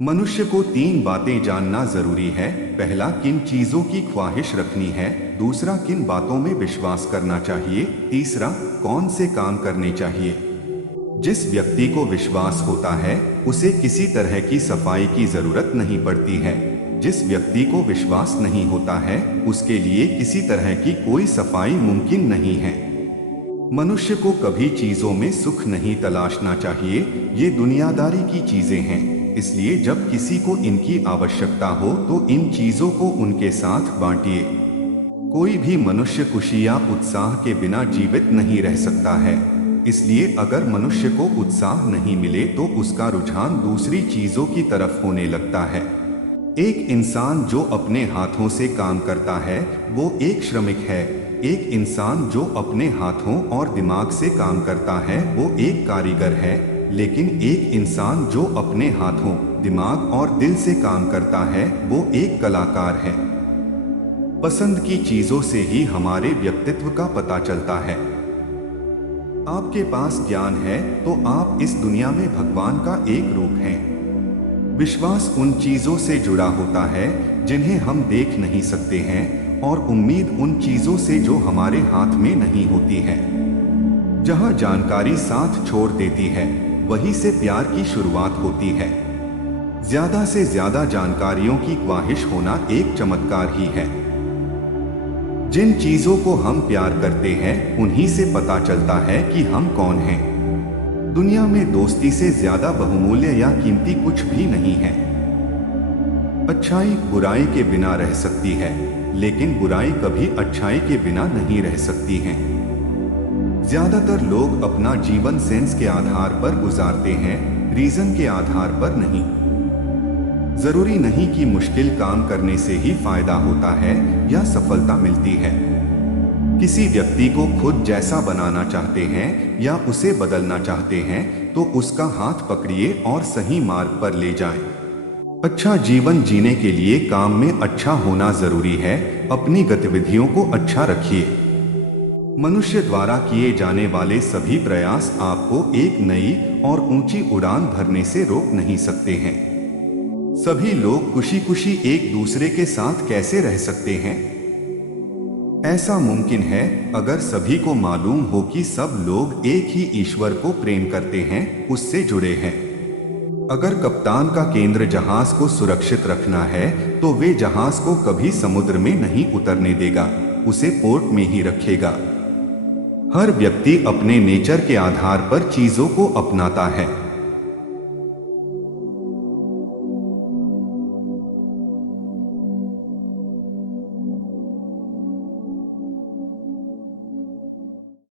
मनुष्य को तीन बातें जानना जरूरी है। पहला, किन चीजों की ख्वाहिश रखनी है। दूसरा, किन बातों में विश्वास करना चाहिए। तीसरा, कौन से काम करने चाहिए। जिस व्यक्ति को विश्वास होता है उसे किसी तरह की सफाई की जरूरत नहीं पड़ती है। जिस व्यक्ति को विश्वास नहीं होता है उसके लिए किसी तरह की कोई सफाई मुमकिन नहीं है। मनुष्य को कभी चीजों में सुख नहीं तलाशना चाहिए, ये दुनियादारी की चीजें हैं। इसलिए जब किसी को इनकी आवश्यकता हो तो इन चीजों को उनके साथ बांटिए। कोई भी मनुष्य खुशी या उत्साह के बिना जीवित नहीं रह सकता है। इसलिए अगर मनुष्य को उत्साह नहीं मिले तो उसका रुझान दूसरी चीजों की तरफ होने लगता है। एक इंसान जो अपने हाथों से काम करता है वो एक श्रमिक है। एक इंसान जो अपने हाथों और दिमाग से काम करता है वो एक कारीगर है। लेकिन एक इंसान जो अपने हाथों, दिमाग और दिल से काम करता है वो एक कलाकार है। पसंद की चीजों से ही हमारे व्यक्तित्व का पता चलता है। आपके पास ज्ञान है तो आप इस दुनिया में भगवान का एक रूप हैं। विश्वास उन चीजों से जुड़ा होता है जिन्हें हम देख नहीं सकते हैं, और उम्मीद उन चीजों से जो हमारे हाथ में नहीं होती है। जहां जानकारी साथ छोड़ देती है वहीं से प्यार की शुरुआत होती है। ज्यादा से ज्यादा जानकारियों की ख्वाहिश होना एक चमत्कार ही है। जिन चीजों को हम प्यार करते हैं उन्हीं से पता चलता है कि हम कौन हैं। दुनिया में दोस्ती से ज्यादा बहुमूल्य या कीमती कुछ भी नहीं है। अच्छाई बुराई के बिना रह सकती है, लेकिन बुराई कभी अच्छाई के बिना नहीं रह सकती है। ज्यादातर लोग अपना जीवन सेंस के आधार पर गुजारते हैं, रीजन के आधार पर नहीं। जरूरी नहीं कि मुश्किल काम करने से ही फायदा होता है या सफलता मिलती है। किसी व्यक्ति को खुद जैसा बनाना चाहते हैं या उसे बदलना चाहते हैं तो उसका हाथ पकड़िए और सही मार्ग पर ले जाएं। अच्छा जीवन जीने के लिए काम में अच्छा होना जरूरी है। अपनी गतिविधियों को अच्छा रखिए। मनुष्य द्वारा किए जाने वाले सभी प्रयास आपको एक नई और ऊंची उड़ान भरने से रोक नहीं सकते हैं। सभी लोग खुशी खुशी एक दूसरे के साथ कैसे रह सकते हैं? ऐसा मुमकिन है अगर सभी को मालूम हो कि सब लोग एक ही ईश्वर को प्रेम करते हैं, उससे जुड़े हैं। अगर कप्तान का केंद्र जहाज को सुरक्षित रखना है तो वे जहाज को कभी समुद्र में नहीं उतरने देगा, उसे पोर्ट में ही रखेगा। हर व्यक्ति अपने नेचर के आधार पर चीजों को अपनाता है।